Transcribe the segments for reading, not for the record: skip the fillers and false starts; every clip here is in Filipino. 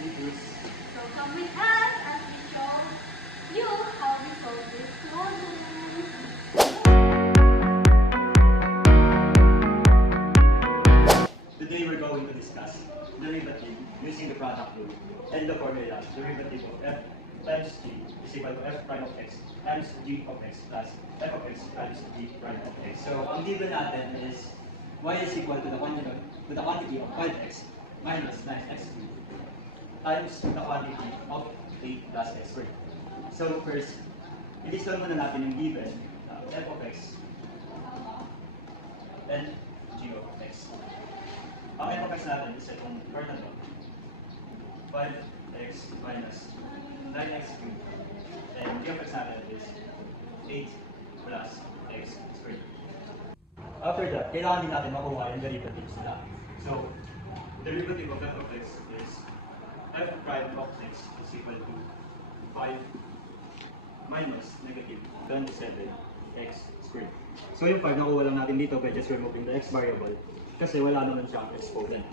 So come with us as we show you how we solve this problem. Today we're going to discuss derivative using the product rule and the formula derivative of f times g is equal to f prime of x times g of x plus f of x times g prime of x. So ang given natin is y is equal to the quantity of 5x minus 9x cubed times the quantity of 8 plus x squared. So first, i-discount muna natin yung given f of x and g of x. Ang f of x natin is itong part na to, 5x minus 9x cubed. And g of x natin is 8 plus x squared. After that, kailangan din natin makuha yung derivatives nila. So, derivative of f of x is f prime of x is equal to 5 minus negative 27x squared. So yung 5 nakuha lang natin dito by just removing the x variable kasi wala naman siyang exponent.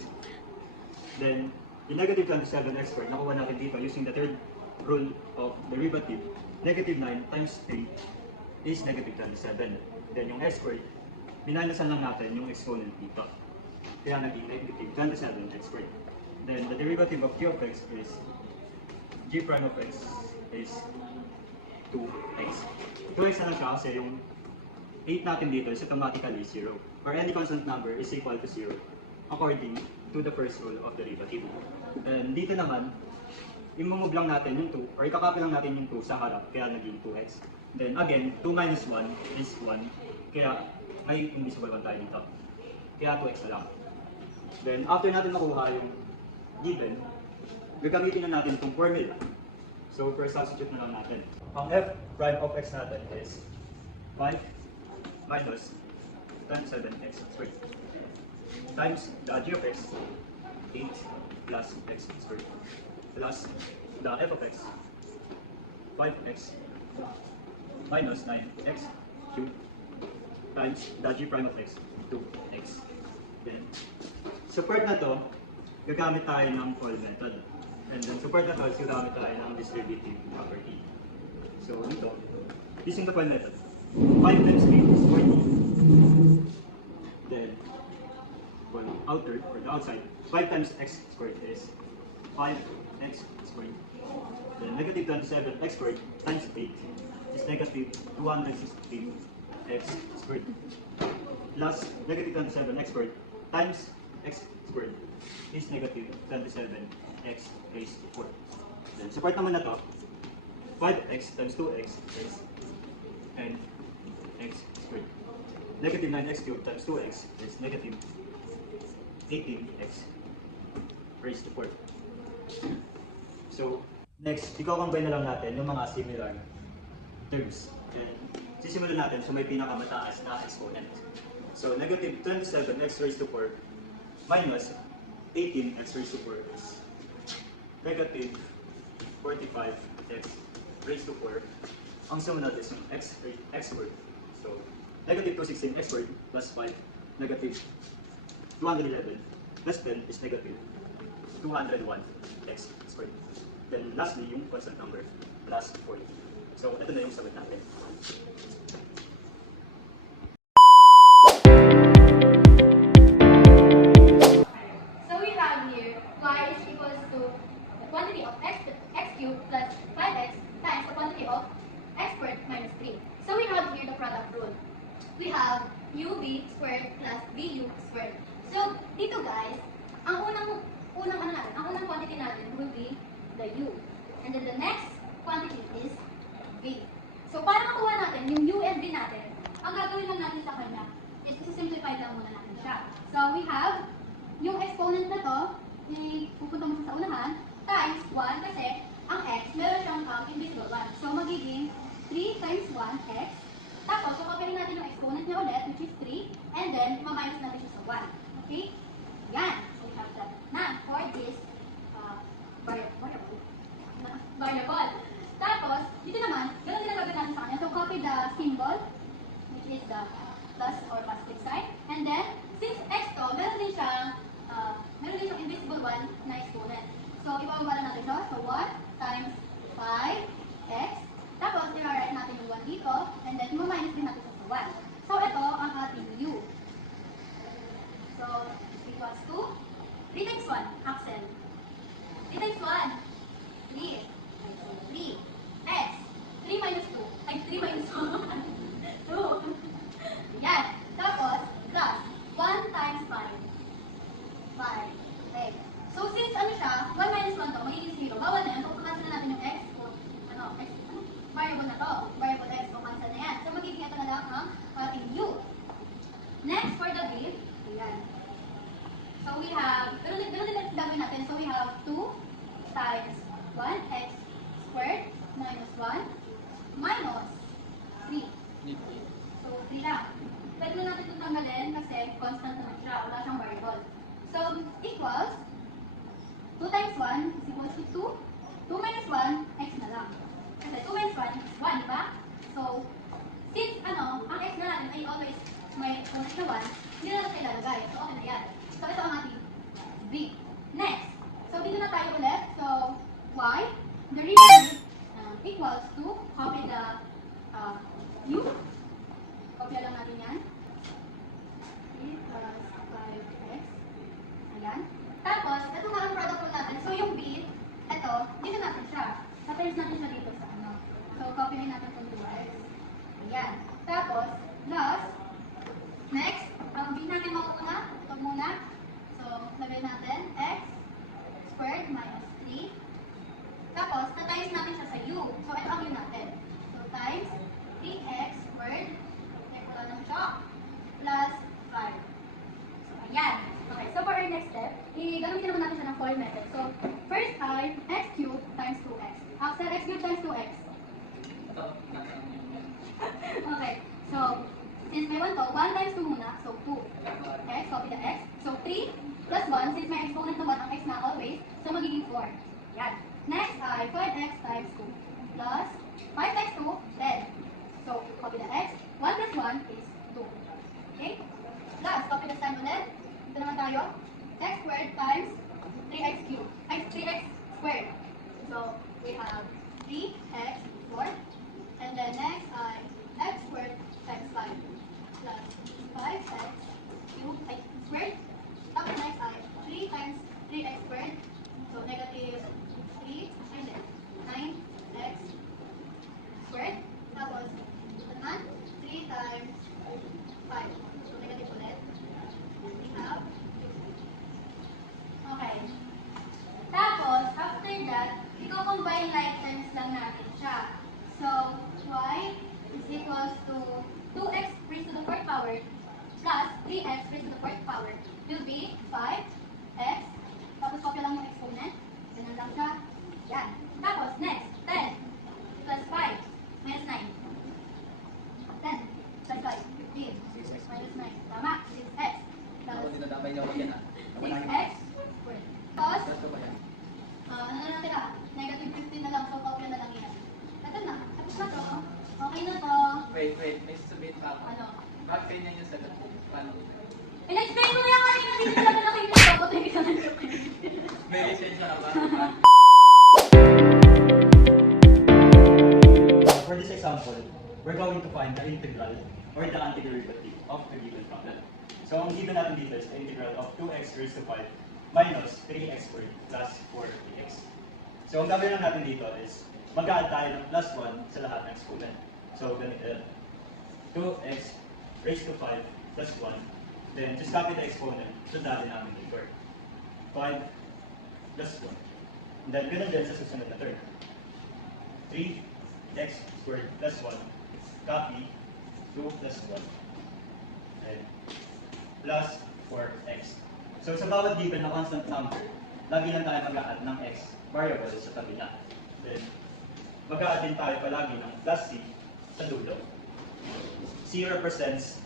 Then, yung negative 27x squared nakuha natin dito using the third rule of derivative. Negative 9 times 3 is negative 27. Then yung x squared, minanasan lang natin yung exponent dito. Kaya naging negative 27x squared. Then the derivative of g of x is g prime of x is 2x. 2x na lang siya kasi yung 8 natin dito is automatically 0. Or any constant number is equal to 0 according to the first rule of derivative. And dito naman, i-move lang natin yung 2 or ikakopy lang natin yung 2 sa harap kaya naging 2x. Then again, 2 minus 1 is 1 kaya may invisible 1 tayo dito. Kaya 2x na lang. Then after natin makuha yung given, gagamitin na natin itong formula. So first substitute na lang natin. Ang f prime of x natin is 5 minus 27x squared times the g of x 8 plus x squared plus the f of x 5x minus 9x cubed times the g prime of x 2x. Then support na to, gagamit tayo ng Paul method. And then support na to, gagamit tayo ng distributive property. So dito, using the Paul method, 5 times 8 is 40. Then, for the outer, or the outside, 5 times x squared is 5x squared. Then negative 27x squared times 8 is negative 216x squared. Plus negative 27x squared times x squared is negative 27x raised to 4. Then support naman na to, 5x times 2x is 10x squared. Negative 9x cubed times 2x is negative 18x raised to 4. So, next, i-combine na lang natin yung mga similar terms. And sisimulan natin sa may pinakamataas na exponent. So, negative 27x raised to 4 minus 18x raised to 4 is negative 45x raised to 4. Ang sumunod is yung x squared. So, negative 216x squared plus 5, negative 211 plus 10 is negative 201x squared. Then lastly, yung constant number plus 40. So, ito na yung sagot natin. So we have here y is equals to the quantity of x cubed plus 5x times the quantity of x squared minus 3. So we have here the product rule. We have ub squared plus bu squared. So dito guys, ang unang quantity natin will be the u. And then the next quantity is v. So para makuha natin yung u and v natin, ang gagawin lang natin sa kanya is simplify lang muna natin siya. So we have yung exponent na to, pupunta mo sa unahan, times 1 kasi ang x meron siyang invisible 1. So magiging 3 times 1x. Tapos, kakapilin natin yung exponent niya ulit, which is 3, and then maminus natin siya sa 1. Okay? Yan. So we have that. Now, for this variable. Tapos, dito naman, ganun din ang gagawin natin sa kanya. So copy the symbol, which is the plus or positive sign. And then, since x to, meron din siyang invisible 1 na exponent. So, ibababa 5x. Tapos, i-write natin yung 1 dito, and then, minus din natin sa 1. So, ito ang ating u. So, equals to 3 times 1, Axel. 3 times 1, 3. 3. X. 3 minus 2. Ay, 3 minus 1. 2. Yan. Tapos, plus 1 times 5. 5. Okay. So, since ano siya, 1 minus 1 to, magiging 0. Bawal na yan. So, cancel na natin yung x. O, x, variable na to. Variable x. So, cancel na yan. So, magiging ito na lang ang ating u. Next, for the b, ayan. So, we have, ganun din gagawin natin. So, we have 2 times 1x squared minus 1 minus 3. So, 3 lang. Pwede na natin itong tanggalin kasi constant naman siya. Wala siyang variable. So, equals 2 times 1 is equals to 2. 2 minus 1, x na lang. Kasi 2 minus 1 is 1, diba? So, since ang x na natin ay always may unit na 1, hindi na natin ilalagay. So, okay na yan. So, ito ang ating b. Next. So, dito na tayo ulit. So, y. The remainder equals to, copy the u. Copy lang natin yan. 3 plus 5x. Ayan. Tapos, ito nga ang product rule natin. So, yung b, ito, dito natin siya. Tapos natin siya dito sa ano. So, copy natin itong 2x. Ayan. Tapos, plus, next, ang b natin mauna, ito muna. So, lagay natin x squared minus 3. Tapos, na-times natin siya sa u. So, ito ang u natin. So, times 3x squared, wala nang siya, plus 5. So, ayan. Okay, so for our next step, gagamitin naman natin siya ng 4 method. So, first time, x cubed times 2x. After x cubed times 2x. Okay, so, since may 1 to, 1 times 2 muna, so 2. Okay, copy the x. So, 3 plus 1, since may exponent naman ang x na always, so magiging 4. Yan. Next ay 5x times 2 plus 5 times 2, 10. So, copy the x. 1 plus 1 is 2. Okay? Plus, copy the sign ulit. Ito naman tayo. X squared times 3x cubed. Ay, 3x squared. So, we have 3x 4. And then next ay x squared times 5 plus 5x cubed, ay, squared. Tapos next ay 3 times 3x squared. So, negative 3, and then 9x squared. Tapos, ito naman, 3 times 5. So, negative ulit. We have 2. Okay. Tapos, after that, i-combine like terms lang natin siya. So, y is equals to 2x raised to the 4th power plus 3x raised to the 4th power will be 5x. Tapos, copy lang yung exponent. Ganun lang siya. Yan. Tapos, next, 10 plus 5 minus 9. 10 plus 5, 15 minus 9. Tama, 6x. Tapos, 6x squared. Tapos, ano na natin negative 15 na lang. So, copy na lang yan. Ito na. Tapos na to. Okay na to. Wait, may sasabihin pa ako. Ano? Bakit ganyan yung sagot? Paano? In-explain ko na yan kanina. Hindi ko lang nakikita ko. Ba't hindi ka na-joke? May lisensya ka ba? For this example, we're going to find the integral or the antiderivative of the given problem. So, ang given natin dito is the integral of 2x raised to 5 minus 3x squared plus 4x. So, ang gagawin lang natin dito is mag-add tayo ng plus 1 sa lahat ng exponent. So, ganito. 2x raised to 5 plus 1. Then, just copy the exponent to the denominator. 5 plus 1. And then, ganun din sa susunod na term. 3x squared plus 1. Copy 2 plus 1. And plus 4x. So, sa bawat given na constant number, lagi lang tayo mag-add ng x variable sa tabi niya. Then, mag-add din tayo palagi ng plus c sa dulo. C represents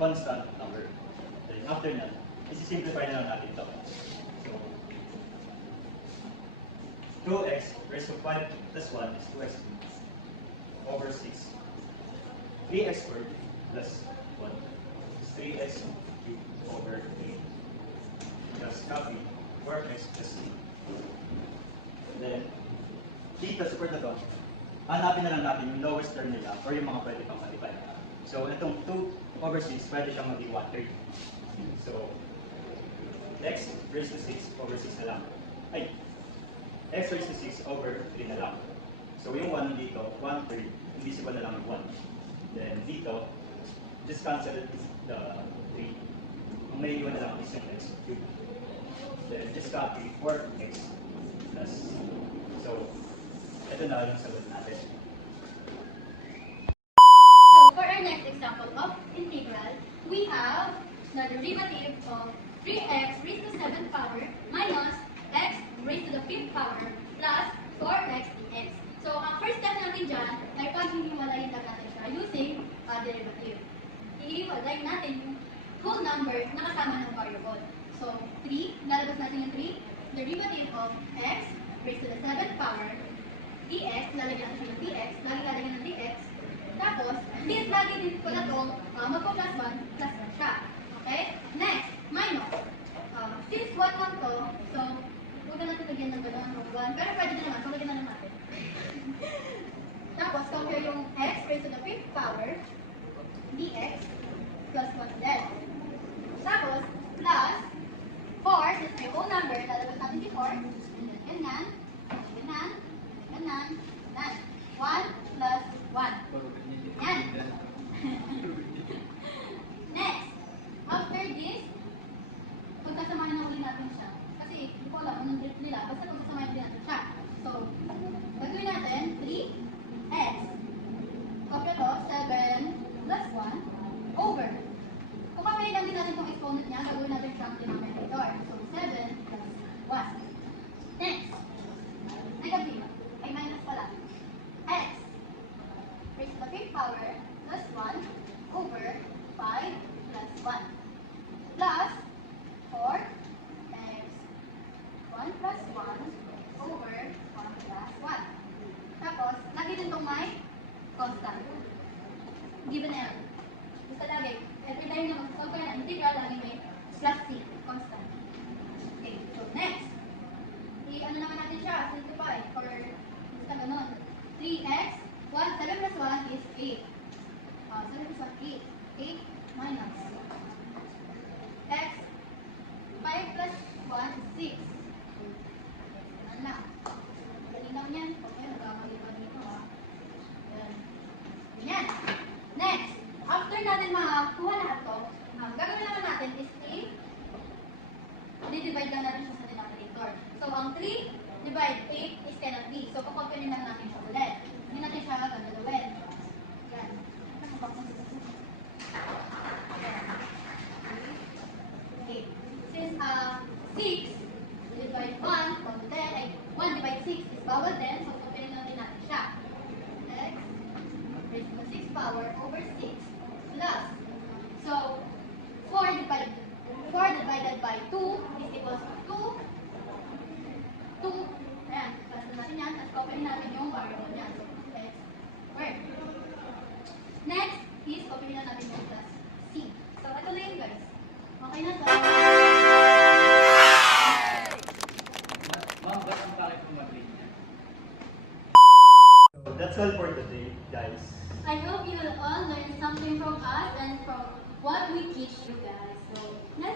constant number. Then, after that, isi-simplify na lang natin ito. So, 2x raised to 5 plus 1 is 2x over 6. 3x squared plus 1 is 3x cubed over 8. Just copy 4x plus 3. And then, dito, support na to, hanapin na lang natin yung lowest term nila or yung mga pwede pang matipad. So, itong 2/6, pwede siyang maging 1/3. So, x raised to 6/6 na lang. Ay, x raised to 6/3 na lang. So, yung 1 dito, 1/3, invisible na lang yung 1. Then, dito, just cancel the 3. Ang may iwan na lang is yung x cubed. Then, just copy 4x plus. So, ito na yung sagot natin. So for our next example of integral, we have the derivative of 3x raised to 7th power minus x raised to the 5th power plus 4x dx. So ang first step natin dyan ay paghihiwalayin lang natin siya using derivative. Ihiwalay natin yung whole number na kasama ng variable. So 3, lalabas natin yung 3, derivative of x raised to the 7th power dx, lalagyan natin yung dx, lalagyan ng dx. Tapos, this lagi din pala ito, magpo-plus 1, plus 1 siya. Okay? Next, minus. Since 1 lang to, so, huwag na natin lagyan ng gano'n, 1. Pero pwede na naman, so lagyan na lang natin. Tapos, compare yung x raised to the 5th power, dx, plus 1 din. Tapos, plus 4, since may whole number, lalabas natin si 4, ganyan, ganyan, ganyan, ganyan. 1 plus 1. Yan. Next, after this, pagkasamahin na ulit natin siya. Kasi, hindi ko alam anong grade nila, basta pagkasamahin din natin siya. So, gagawin natin 3x. After to, 7 plus 1 over. Kung papay lang din natin itong exponent niya, gagawin natin siyang denominator. So, 7 plus 1. Next, negative. Ay, minus pala. X raised to the 5th power plus 1 over 5 plus 1 plus 4x 1 plus 1 over 1 plus 1. Tapos, lagi din itong may constant. Given na yan. Basta lagi, every time na mag-solve ka na integral, lagi may plus c, constant. Okay, so next. I-ano naman natin siya, simplify, or basta ganun. 3x 7 plus 1 is 8. 7 plus 1, 8. 8 minus. X, 5 plus 1 is 6. Yan lang. Malinaw yan. Okay, nagkamali pa dito ha. Yan. Next, after natin makakuha lahat to, gagawin naman natin is 3. Di-divide lang natin siya sa denominator. So, ang 3 divide 8 is cannot be. So, kukumpinin lang natin siya ulit. Hindi natin siya gagalawin. Yan. Okay. Since 6 divide 1, bawal din. Ay, 1 divide 6 is bawal din. So, kumpinin lang din natin siya. X raised to the 6th power over 6 plus. So, 4 divided by 2 is equals to 2. Ayan. Plus natin yan. At kumpinin natin yung variable niya. So, x squared. Next is, kumpinin na natin yung plus c. So, ito na yun guys. Okay na to. Ma'am, ba't ang pangit kong mag-grade niya? So, that's all for today, guys. I hope you will all learn something from us and from what we teach you guys. So, let's